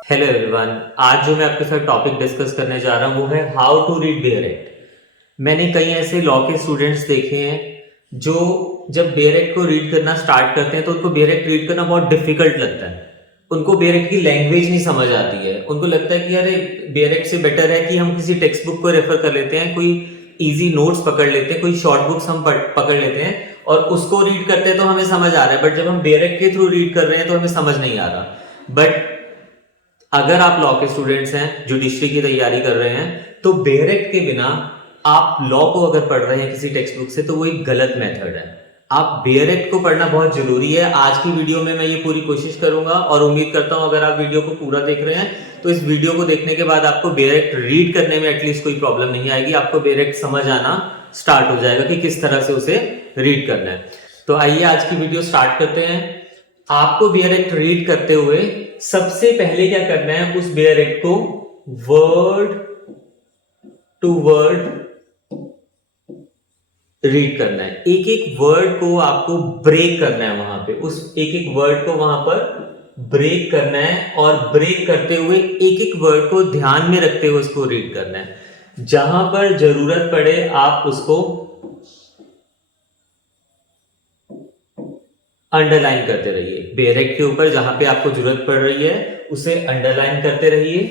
Hello everyone. आज जो मैं आपके साथ टॉपिक डिस्कस करने जा रहा हूँ वो है how to read bare act. मैंने कई ऐसे लॉ के स्टूडेंट्स देखे हैं जो जब बेयर एक्ट को रीड करना स्टार्ट करते हैं तो उनको बेयर एक्ट रीड करना बहुत डिफिकल्ट लगता है। उनको बेयर एक्ट की लैंग्वेज नहीं समझ आती है। उनको लगता है कि अरे बेयर एक्ट से बेटर है कि हम किसी टेक्स्ट बुक को रेफर कर लेते हैं, कोई इजी नोट्स पकड़ लेते हैं, कोई शॉर्ट बुक्स हम पकड़ लेते हैं और उसको रीड करते हैं तो हमें समझ आ रहा है। बट जब हम बेयर एक्ट के थ्रू रीड कर रहे हैं तो हमें समझ नहीं आ रहा। बट अगर आप लॉ के स्टूडेंट्स हैं, जुडिशरी की तैयारी कर रहे हैं, तो बेयर एक्ट के बिना आप लॉ को अगर पढ़ रहे हैं किसी टेक्स्ट बुक से तो वो एक गलत मेथड है। आप बेयर एक्ट को पढ़ना बहुत जरूरी है। आज की वीडियो में मैं ये पूरी कोशिश करूंगा और उम्मीद करता हूं अगर आप वीडियो को पूरा देख रहे हैं तो इस वीडियो को देखने के बाद आपको बेयर एक्ट रीड करने में एटलीस्ट कोई प्रॉब्लम नहीं आएगी। आपको बेयर एक्ट समझ आना स्टार्ट हो जाएगा कि किस तरह से उसे रीड करना है। तो आइए आज की वीडियो स्टार्ट करते हैं। आपको बेयर एक्ट रीड करते हुए सबसे पहले क्या करना है, उस बेयर एक्ट को वर्ड टू वर्ड रीड करना है। एक एक वर्ड को आपको ब्रेक करना है, वहां पे उस एक एक वर्ड को वहां पर ब्रेक करना है और ब्रेक करते हुए एक एक वर्ड को ध्यान में रखते हुए उसको रीड करना है। जहां पर जरूरत पड़े आप उसको अंडरलाइन करते रहिए। बेयर एक्ट के ऊपर जहां पे आपको जरूरत पड़ रही है उसे अंडरलाइन करते रहिए।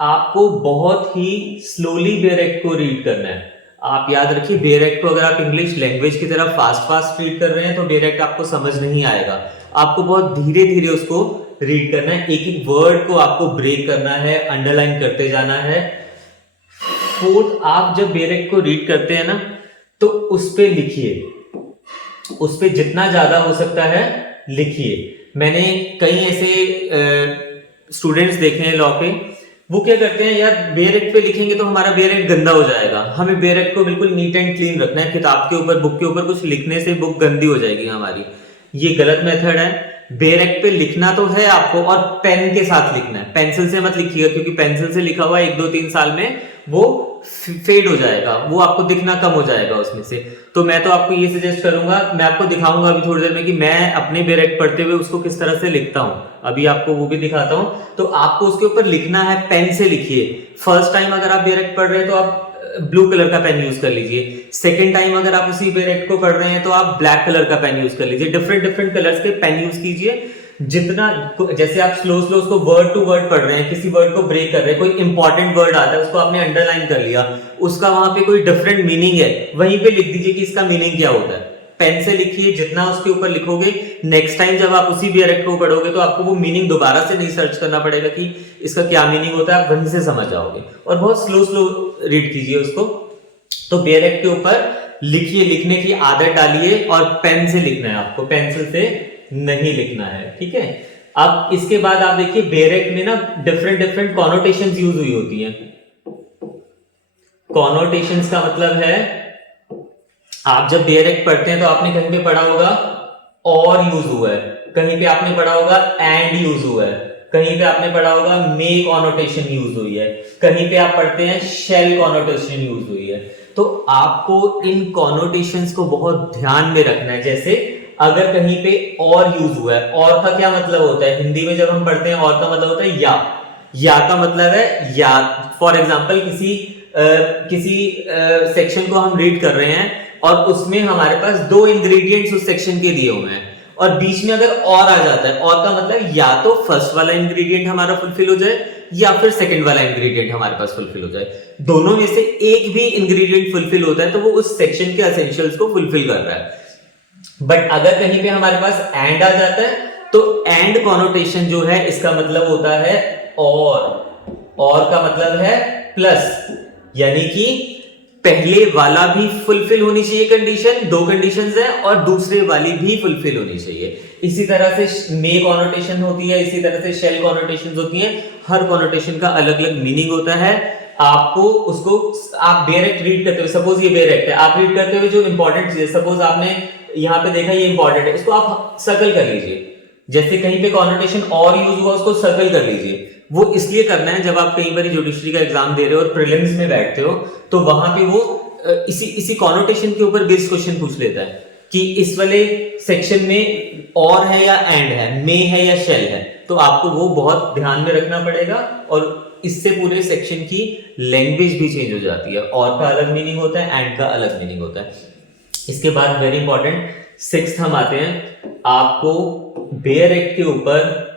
आपको बहुत ही स्लोली बेयर एक्ट को रीड करना है। आप याद रखिए, बेयर एक्ट को अगर आप इंग्लिश लैंग्वेज की तरह फास्ट फास्ट रीड कर रहे हैं तो बेयर एक्ट आपको समझ नहीं आएगा। आपको बहुत धीरे धीरे उसको रीड करना है। एक एक वर्ड को आपको ब्रेक करना है, अंडरलाइन करते जाना है। फोर्थ, आप जब बेयर एक्ट को रीड करते हैं ना तो उस पे लिखिए, उस पे जितना ज्यादा हो सकता है लिखिए। मैंने कई ऐसे स्टूडेंट्स देखे हैं लॉ के, वो क्या करते हैं, यार बेयर एक्ट पे लिखेंगे तो हमारा बेयर एक्ट गंदा हो जाएगा, हमें बेयर एक्ट को बिल्कुल नीट एंड क्लीन रखना है। किताब के ऊपर, बुक के ऊपर कुछ लिखने से बुक गंदी हो जाएगी हमारी। ये गलत मेथड है। बेयर एक्ट पे लिखना तो है आपको, और पेन के साथ लिखना है। पेंसिल से मत लिखिएगा क्योंकि पेंसिल से लिखा हुआ 1 2 3 साल में वो फेड हो जाएगा, वो आपको दिखना कम हो जाएगा उसमें से। तो मैं तो आपको ये सजेस्ट करूंगा, मैं आपको दिखाऊंगा अभी थोड़ी देर में कि मैं अपने बेयर एक्ट पढ़ते हुए उसको किस तरह से लिखता हूं। अभी आपको वो भी दिखाता हूं। तो आपको उसके ऊपर लिखना है, पेन से लिखिए। फर्स्ट टाइम अगर आप बेयर एक्ट पढ़ रहे हैं तो आप ब्लू कलर का पेन यूज कर लीजिए। सेकेंड टाइम अगर आप उसी बेयर एक्ट को पढ़ रहे हैं तो आप ब्लैक कलर का पेन यूज कर लीजिए। डिफरेंट डिफरेंट कलर्स के पेन यूज कीजिए। जितना, जैसे आप स्लो स्लो उसको वर्ड टू वर्ड पढ़ रहे हैं, किसी वर्ड को ब्रेक कर रहे हैं, कोई इंपॉर्टेंट वर्ड आता है उसको आपने अंडरलाइन कर लिया, उसका वहां पे कोई डिफरेंट मीनिंग है, वहीं पे लिख दीजिए कि इसका मीनिंग क्या होता है। पेन से लिखिए। जितना उसके ऊपर लिखोगे, नेक्स्ट टाइम जब आप उसी बेयर एक्ट को पढ़ोगे तो आपको वो मीनिंग दोबारा से नहीं सर्च करना पड़ेगा कि इसका क्या मीनिंग होता है, आप वहीं से समझ जाओगे। और बहुत स्लो स्लो रीड कीजिए उसको। तो बेयर एक्ट के ऊपर लिखिए, लिखने की आदत डालिए, और पेन से लिखना है आपको, पेंसिल से नहीं लिखना है, ठीक है। अब इसके बाद आप देखिए, बेयर एक्ट में ना डिफरेंट डिफरेंट कॉनोटेशंस यूज हुई होती हैं। कॉनोटेशंस का मतलब है, आप जब बेयर एक्ट पढ़ते हैं तो आपने कहीं पे पढ़ा होगा और यूज हुआ है, कहीं पे आपने पढ़ा होगा एंड यूज हुआ है, कहीं पे आपने पढ़ा होगा मे कॉनोटेशन यूज हुई है, कहीं पे आप पढ़ते हैं शेल कॉनोटेशन यूज हुई है। तो आपको इन कॉनोटेशंस को बहुत ध्यान में रखना है। जैसे अगर कहीं पे और यूज हुआ है, और का क्या मतलब होता है, हिंदी में जब हम पढ़ते हैं और का मतलब होता है या का मतलब है या। फॉर एग्जाम्पल किसी सेक्शन को हम रीड कर रहे हैं और उसमें हमारे पास 2 इंग्रेडिएंट्स उस सेक्शन के दिए हुए हैं, और बीच में अगर और आ जाता है, और का मतलब या तो फर्स्ट वाला इंग्रेडिएंट हमारा फुलफिल हो जाए या फिर सेकंड वाला इंग्रेडिएंट हमारे पास फुलफिल हो जाए। दोनों में से एक भी इंग्रेडिएंट फुलफिल होता है तो वो उस सेक्शन के एसेंशियल्स को फुलफिल कर रहा है। बट अगर कहीं पे हमारे पास एंड आ जाता है तो एंड कॉनोटेशन जो है इसका मतलब होता है और का मतलब है प्लस, यानी कि पहले वाला भी फुलफिल होनी चाहिए कंडीशन, 2 कंडीशंस हैं, और दूसरे वाली भी फुलफिल होनी चाहिए। इसी तरह से मे कॉनोटेशन होती है, इसी तरह से शेल कॉनोटेशंस होती हैं। हर कॉनोटेशन का अलग अलग मीनिंग होता है। आपको उसको, आप बेयर एक्ट रीड करते हुए, सपोज ये बेयर एक्ट है, आप रीड करते हुए जो इंपॉर्टेंट चीज है, सपोज आपने यहाँ पे देखा ये इंपॉर्टेंट है, इसको आप सर्कल कर लीजिए। जैसे कहीं पे कॉनोटेशन और यूज हुआ उसको सर्कल कर लीजिए। वो इसलिए करना है, जब आप कई बार जुडिशरी का एग्जाम दे रहे हो और प्रीलिम्स में बैठते हो तो वहां पे वो इसी कॉनोटेशन के ऊपर बेस्ड क्वेश्चन पूछ लेता है कि इस वाले सेक्शन में और है या एंड है, मे है या शेल है। तो आपको वो बहुत ध्यान में रखना पड़ेगा, और इससे पूरे सेक्शन की लैंग्वेज भी चेंज हो जाती है। और का अलग मीनिंग होता है, एंड का अलग मीनिंग होता है। इसके बाद वेरी इंपॉर्टेंट सिक्स्थ हम आते हैं, आपको बेयर एक्ट के ऊपर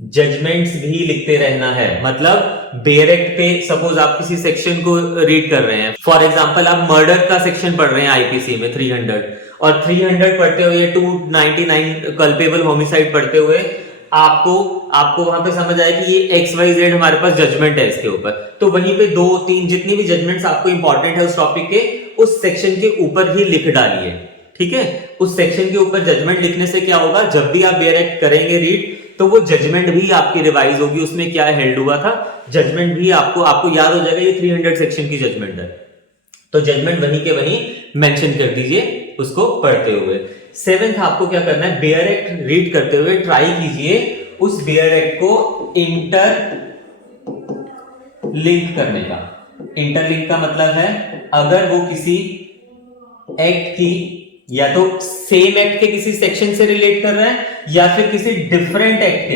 जजमेंट्स भी लिखते रहना है। मतलब बेयर एक्ट पे सपोज आप किसी सेक्शन को रीड कर रहे हैं, फॉर एग्जांपल आप मर्डर का सेक्शन पढ़ रहे हैं आईपीसी में 300, और 300 पढ़ते हुए 299 कल्पेबल होमिसाइड पढ़ते हुए आपको वहां पे समझ आया कि ये XYZ हमारे पास जजमेंट है इसके ऊपर, तो वहीं पे 2-3 जितनी भी जजमेंट्स आपको इंपॉर्टेंट है उस टॉपिक के, उस सेक्शन के ऊपर ही लिख डालिए। ठीक है, उस सेक्शन के ऊपर जजमेंट लिखने से क्या होगा, जब भी आप बेयर एक्ट करेंगे रीड, तो वो जजमेंट भी आपकी रिवाइज होगी, उसमें क्या हेल्ड हुआ था, जजमेंट भी आपको याद हो जाएगा ये 300 सेक्शन की जजमेंट है, तो जजमेंट वहीं के वहीं मेंशन कर दीजिए उसको पढ़ते हुए। सेवेंथ आपको क्या करना है, बेयर एक्ट रीड करते हुए ट्राई कीजिए उस बेयर एक्ट को इंटरलिंक करने का। इंटरलिंक का मतलब है अगर वो किसी एक्ट की या तो सेम एक्ट के किसी सेक्शन से रिलेट कर रहा है, या फिर किसी डिफरेंट एक्ट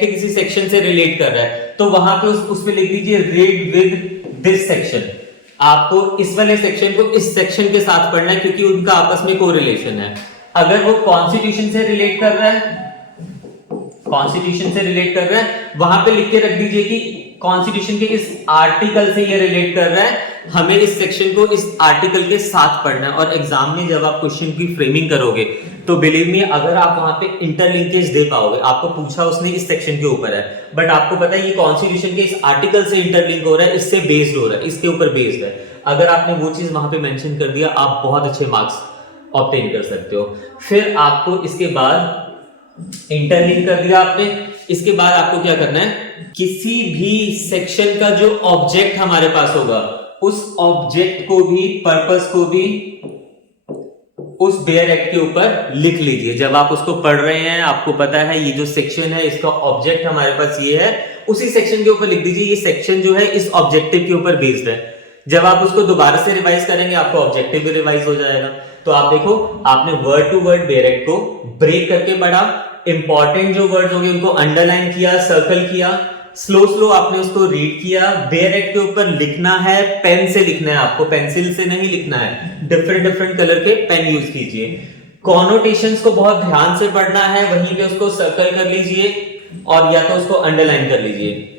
के किसी सेक्शन से रिलेट कर रहा है, तो वहां पे उस पे लिख दीजिए रीड विद दिस सेक्शन। आपको इस वाले सेक्शन को इस सेक्शन के साथ पढ़ना है, क्योंकि उनका आपस में कोरिलेशन है। अगर वो कॉन्स्टिट्यूशन से रिलेट कर रहा है, वहां पे लिख के रख दीजिए कि कॉन्स्टिट्यूशन के इस आर्टिकल से ये रिलेट कर रहा है, हमें इस सेक्शन को इस आर्टिकल के साथ पढ़ना है। और एग्जाम में जब आप क्वेश्चन की फ्रेमिंग करोगे तो बिलीव मी, अगर आप वहां पे इंटरलिंकेज दे पाओगे, आपको पूछा उसने इस सेक्शन के ऊपर है, बट आपको पता है ये कॉन्स्टिट्यूशन के इस आर्टिकल से इंटरलिंक हो रहा है, इससे बेस्ड हो रहा है, इसके ऊपर बेस्ड है, अगर आपने वो चीज वहां पे मेंशन कर दिया, आप बहुत अच्छे मार्क्स ऑब्टेन कर सकते हो। फिर आपको इसके बाद इंटरलिंक कर दिया आपने, इसके बाद आपको क्या करना है, किसी भी सेक्शन का जो ऑब्जेक्ट हमारे पास होगा, उस ऑब्जेक्ट को भी, पर्पस को भी उस बेयर एक्ट के ऊपर लिख लीजिए। जब आप उसको पढ़ रहे हैं, आपको पता है ये जो सेक्शन है इसका ऑब्जेक्ट हमारे पास ये है, उसी सेक्शन के ऊपर लिख दीजिए ये सेक्शन जो है इस ऑब्जेक्टिव के ऊपर बेस्ड है। जब आप उसको दोबारा से रिवाइज करेंगे, आपका ऑब्जेक्टिव भी रिवाइज हो जाएगा। तो आप देखो, आपने word to word bare act को ब्रेक करके पढ़ा, इंपॉर्टेंट जो वर्ड्स होंगे उनको अंडरलाइन किया, सर्कल किया, स्लो आपने उसको रीड किया। बेयर एक्ट के ऊपर लिखना है, पेन से लिखना है, आपको पेंसिल से नहीं लिखना है, डिफरेंट कलर के पेन यूज कीजिए। कॉनोटेशंस को बहुत ध्यान से पढ़ना है, वहीं पे उसको सर्कल कर लीजिए और या तो उसको अंडरलाइन कर लीजिए।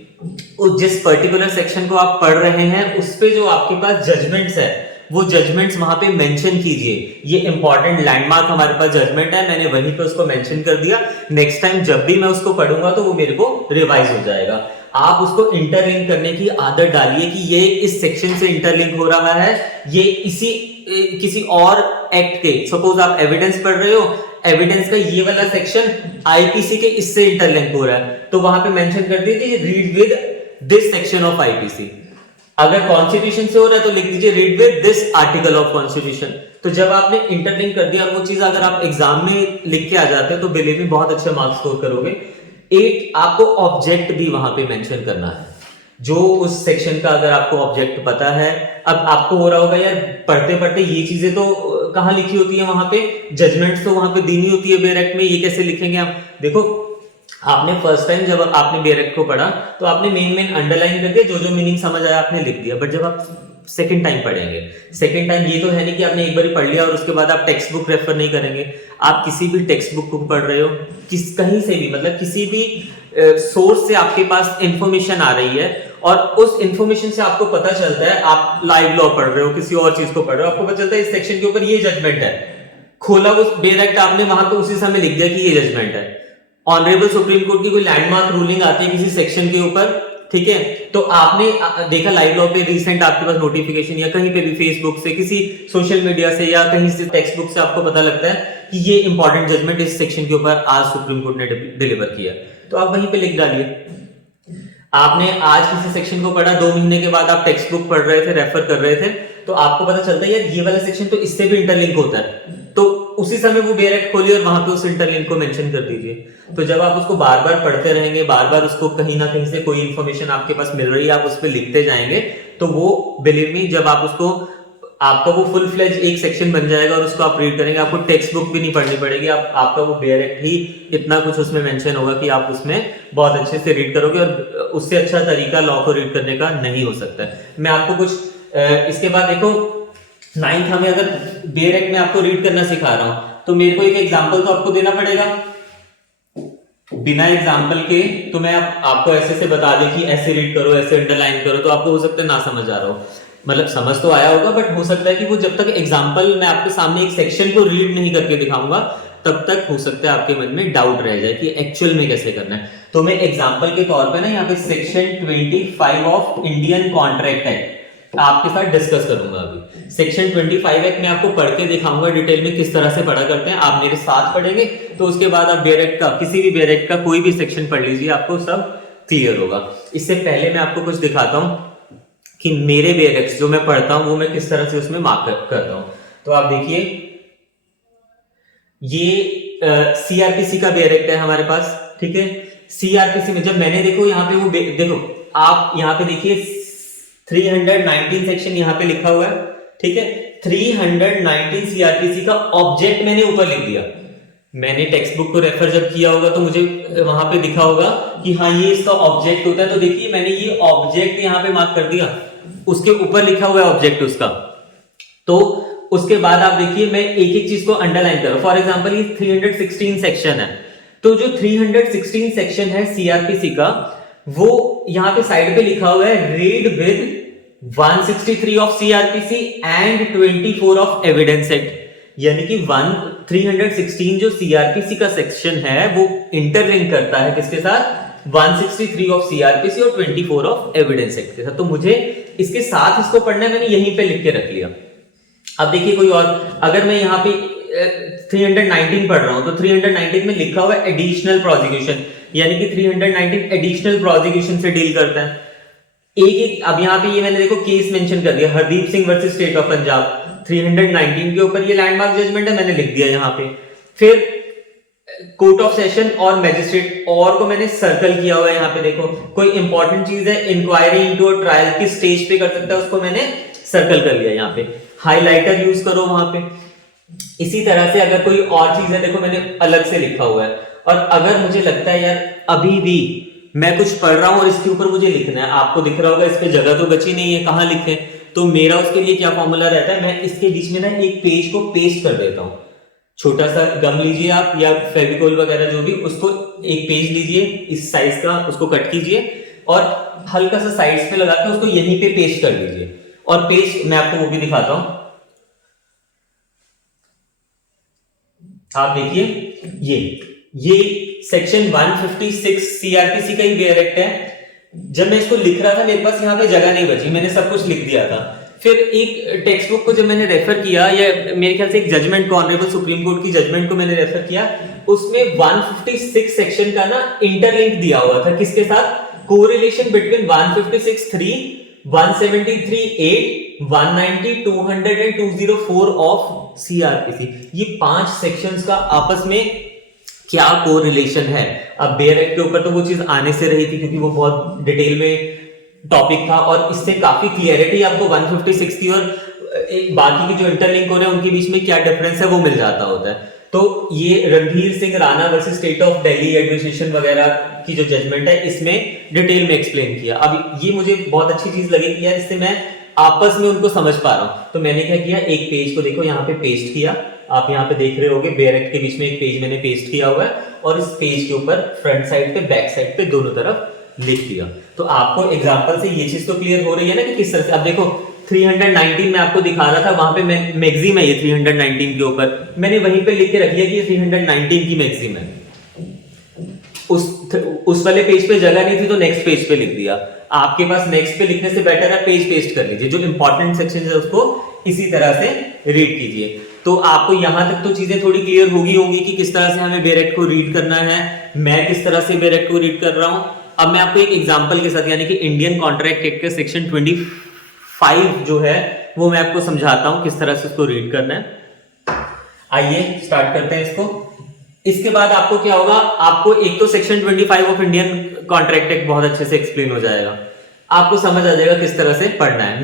जिस पर्टिकुलर सेक्शन को आप पढ़ रहे हैं उस पे जो आपके पास जजमेंट्स है, वो जजमेंट्स वहां पे मेंशन कीजिए। ये इंपॉर्टेंट लैंडमार्क हमारे पास जजमेंट है, मैंने वहीं पे उसको मेंशन कर दिया। नेक्स्ट टाइम जब भी मैं उसको पढ़ूंगा तो वो मेरे को रिवाइज हो जाएगा। आप उसको इंटरलिंक करने की आदत डालिए कि ये इस सेक्शन से इंटरलिंक हो रहा है, ये किसी और एक्ट के, सपोज आप एविडेंस पढ़ रहे हो, एविडेंस का ये वाला सेक्शन आईपीसी के इससे इंटरलिंक हो रहा है, तो वहां पे मेंशन कर दीजिए read with this section of IPC. अगर कॉन्स्टिट्यूशन से हो रहा है तो लिख दीजिए read with this article of constitution. तो जब आपने इंटरलिंक कर दिया और वो चीज अगर आप एग्जाम में लिख के आ जाते हैं तो बिलीव मी बहुत अच्छे मार्क्स स्कोर करोगे। आपको ऑब्जेक्ट भी वहां पे मेंशन करना है, जो उस सेक्शन का अगर आपको ऑब्जेक्ट पता है। अब आपको हो रहा होगा यार पढ़ते पढ़ते ये चीजें तो कहां लिखी होती है, वहां पे जजमेंट्स तो वहां पे देनी होती है बेयर एक्ट में, ये कैसे लिखेंगे आप। देखो, आपने फर्स्ट टाइम जब आपने बेयर एक्ट को पढ़ा तो आपने मेन अंडरलाइन करके जो मीनिंग समझ आया आपने लिख दिया, बट जब आप सेकंड टाइम पढ़ेंगे, सेकंड टाइम ये तो है नहीं कि आपने एक बार पढ़ लिया और उसके बाद आप टेक्स्ट बुक रेफर नहीं करेंगे। आप किसी भी टेक्स्ट बुक को पढ़ रहे हो, कहीं से भी, मतलब किसी भी सोर्स से आपके पास इंफॉर्मेशन आ रही है और उस इंफॉर्मेशन से आपको पता चलता है, आप लाइव लॉ पढ़ रहे हो, किसी और चीज को पढ़ रहे हो, आपको पता चलता है इस सेक्शन के ऊपर ये जजमेंट है, खोला उस बेयर एक्ट आपने, वहां पे उसी समय लिख दिया कि ये जजमेंट है। ऑनरेबल सुप्रीम कोर्ट की कोई लैंडमार्क रूलिंग आती है किसी सेक्शन के ऊपर, ठीक है, तो आपने देखा लाइव लॉ पे रिसेंट आपके पास नोटिफिकेशन या कहीं पे भी फेसबुक से, किसी सोशल मीडिया से या कहीं से टेक्स्ट बुक से आपको पता लगता है कि ये इंपॉर्टेंट जजमेंट इस सेक्शन के ऊपर आज सुप्रीम कोर्ट ने डिलीवर किया, तो आप वहीं पे लिख डालिए। आपने आज किसी सेक्शन को पढ़ा, 2 महीने के बाद आप टेक्स्ट बुक पढ़ रहे थे, रेफर कर रहे थे, तो आपको पता चलता है यार ये वाला सेक्शन तो इससे भी इंटरलिंक होता है, तो उसी समय वो बेयर एक्ट खोलिए और वहां पे उस इंटरलिंक को मेंशन कर दीजिए। तो जब आप उसको बार बार पढ़ते रहेंगे, बार बार उसको कहीं ना कहीं से कोई इंफॉर्मेशन आपके पास मिल रही है, आप उस पर लिखते जाएंगे, तो वो बिलीव मी जब आप उसको आपका वो फुल फ्लेज एक सेक्शन बन जाएगा और उसको आप रीड करेंगे, आपको टेक्स्ट बुक भी नहीं पढ़नी पड़ेगी, आपका वो बेयर एक्ट ही इतना कुछ उसमें मेंशन होगा कि आप उसमें बहुत अच्छे से रीड करोगे, और उससे अच्छा तरीका लॉ को रीड करने का नहीं हो सकता है। मैं आपको कुछ इसके बाद देखो 9th हमें अगर बेयर एक्ट में आपको रीड करना सिखा रहा हूं तो मेरे को एक एग्जाम्पल तो आपको देना पड़ेगा। बिना एग्जाम्पल के तो मैं आपको ऐसे से बता दूं कि ऐसे रीड करो, ऐसे अंडरलाइन करो, तो आपको हो सकता है ना समझ आ रहा हो, मतलब समझ तो आया होगा बट हो सकता है कि वो जब तक एग्जाम्पल मैं आपके सामने एक सेक्शन को रीड नहीं करके दिखाऊंगा तब तक हो सकता है आपके मन में डाउट रह जाए कि एक्चुअल में कैसे करना है। तो मैं एग्जाम्पल के तौर पे ना यहाँ पे section 25 of Indian contract act आपके साथ डिस्कस करूंगा। अभी सेक्शन 25 एक्ट में आपको पढ़ के दिखाऊंगा डिटेल में किस तरह से पढ़ा करते हैं, आप मेरे साथ पढ़ेंगे तो उसके बाद आप बेयर एक्ट का किसी भी बेयर एक्ट का कोई भी सेक्शन पढ़ लीजिए, आपको सब क्लियर होगा। इससे पहले मैं आपको कुछ दिखाता हूं कि मेरे बेयर एक्ट जो मैं पढ़ता हूं वो मैं किस तरह से उसमें मार्क करता हूं। तो आप देखिए ये सीआरपीसी का बेयर एक्ट है हमारे पास, ठीक है। सीआरपीसी में जब मैंने देखो यहाँ पे वो देखो आप यहाँ पे देखिए 319 सेक्शन यहाँ पे लिखा हुआ है, ठीक है। 319 सीआरपीसी का ऑब्जेक्ट मैंने ऊपर लिख दिया। मैंने टेक्स्ट बुक को रेफर जब किया होगा तो मुझे वहां पे दिखा होगा कि हाँ ये इसका ऑब्जेक्ट होता है, तो देखिए मैंने ये ऑब्जेक्ट यहाँ पे मार्क कर दिया, उसके ऊपर लिखा हुआ है ऑब्जेक्ट उसका। तो उसके बाद आप देखिए मैं एक एक चीज को अंडरलाइन कर रहा हूं। फॉर एग्जाम्पल ये 316 सेक्शन है, तो जो 316 सेक्शन है सीआरपीसी का वो यहाँ पे साइड पे लिखा हुआ है read with 163 of CrPC and 24 of evidence act, यानी कि 316 जो सीआरपीसी का सेक्शन है वो इंटरलिंक करता है किसके साथ, 163 ऑफ सीआरपीसी और 24 ऑफ एविडेंस एक्ट के साथ। तो मुझे इसके साथ इसको पढ़ना है, मैंने यहीं पे लिख के रख लिया। अब देखिए कोई और, अगर मैं यहाँ पे 319 पढ़ रहा हूं तो 319 में लिखा हुआ है एडिशनल प्रोसिक्यूशन, यानी कि 319 एडिशनल प्रोसिक्यूशन से डील करता है। एक अब यहाँ पे ये मैंने देखो केस मेंशन कर दिया, Hardeep Singh versus state of Punjab, 319 के ऊपर ये लैंडमार्क जजमेंट है, मैंने लिख दिया यहाँ पे। फिर कोर्ट ऑफ सेशन और मैजिस्ट्रेट और को मैंने सर्कल किया हुआ है यहाँ पे। देखो कोई इंपॉर्टेंट चीज है, इंक्वायरी इनटू अ ट्रायल किस स्टेज पे कर सकता है उसको मैंने सर्कल कर लिया यहाँ पे, हाईलाइटर यूज करो वहां पे। इसी तरह से अगर कोई और चीज है देखो मैंने अलग से लिखा हुआ है, और अगर मुझे लगता है यार अभी भी मैं कुछ पढ़ रहा हूं और इसके ऊपर मुझे लिखना है, आपको दिख रहा होगा इस पे जगह तो बची नहीं है, कहां लिखे, तो मेरा उसके लिए क्या फॉर्मूला रहता है, मैं इसके बीच में ना एक पेज को पेस्ट कर देता हूं। छोटा सा गम लीजिए आप या फेविकोल वगैरह जो भी, उसको एक पेज लीजिए इस साइज का, उसको कट कीजिए और हल्का सा साइड्स पे लगा के उसको यहीं पे पेस्ट कर दीजिए। और पेस्ट मैं आपको वो भी दिखाता हूं, आप देखिए ये सेक्शन 156 सीआरपीसी का ही बेयर एक्ट है। जब मैं इसको लिख रहा था मेरे पास यहाँ पे जगह नहीं बची, मैंने सब कुछ लिख दिया था। फिर एक टेक्स्ट बुक को जब मैंने रेफर किया, या मेरे ख्याल से एक जजमेंट को, ऑनरेबल सुप्रीम कोर्ट की जजमेंट को मैंने रेफर किया, उसमें 156 सेक्शन का ना इंटरलिंक दिया हुआ था किसके साथ, correlation between 156(3), 173(8), 190, 200 and 204 of CrPC. ये 5 सेक्शंस का आपस में क्या कोरिलेशन है। अब बेयर एक्ट के ऊपर तो वो चीज आने से रही थी क्योंकि वो बहुत डिटेल में टॉपिक था, और इससे काफी क्लियरिटी आपको 156 की और बाकी के जो इंटरलिंक हो रहे हैं उनके बीच में क्या डिफरेंस है वो मिल जाता होता है। तो ये Randhir Singh Rana versus state of Delhi administration वगैरह की जो जजमेंट है इसमें डिटेल में एक्सप्लेन किया। अब ये मुझे बहुत अच्छी चीज लगी कि यार इससे मैं आपस में उनको समझ पा रहा हूं। तो मैंने क्या किया, एक पेज को देखो यहाँ पे पेस्ट किया, आप यहाँ पे देख रहे होगे बेयर एक्ट के बीच में एक पेज मैंने पेस्ट किया हुआ है, और इस पेज के ऊपर फ्रंट साइड पे बैक साइड पे दोनों तरफ लिख दिया। तो आपको एग्जांपल से ये चीज तो क्लियर हो रही है ना कि किस तरह से। अब देखो 319 में आपको दिखा रहा था, वहां पे मैक्सिम है ये 319 के ऊपर, मैंने वहीं पे लिख के रख दिया कि ये 319 की मैक्सिम है। उस वाले पेज पे जगह नहीं थी तो नेक्स्ट पेज पे लिख दिया। आपके पास नेक्स्ट पे लिखने से बेटर है पेज पेस्ट कर लीजिए, जो इंपॉर्टेंट सेक्शन है उसको इसी तरह से रीड कीजिए। तो आपको यहां तक तो चीजें थोड़ी क्लियर होगी कि किस तरह से हमें बेयर एक्ट को रीड करना है, मैं किस तरह से बेयर एक्ट को रीड कर रहा हूं। अब मैं आपको एक एग्जांपल के साथ, यानी कि इंडियन कॉन्ट्रैक्ट एक्ट के सेक्शन 25 जो है वो मैं आपको समझाता हूं किस तरह से उसको रीड करना है। आइए स्टार्ट करते हैं इसको। इसके बाद आपको क्या होगा, आपको एक तो section 25 of Indian contract act बहुत अच्छे से एक्सप्लेन हो जाएगा, आपको समझ आ जाएगा किस तरह से पढ़ना है।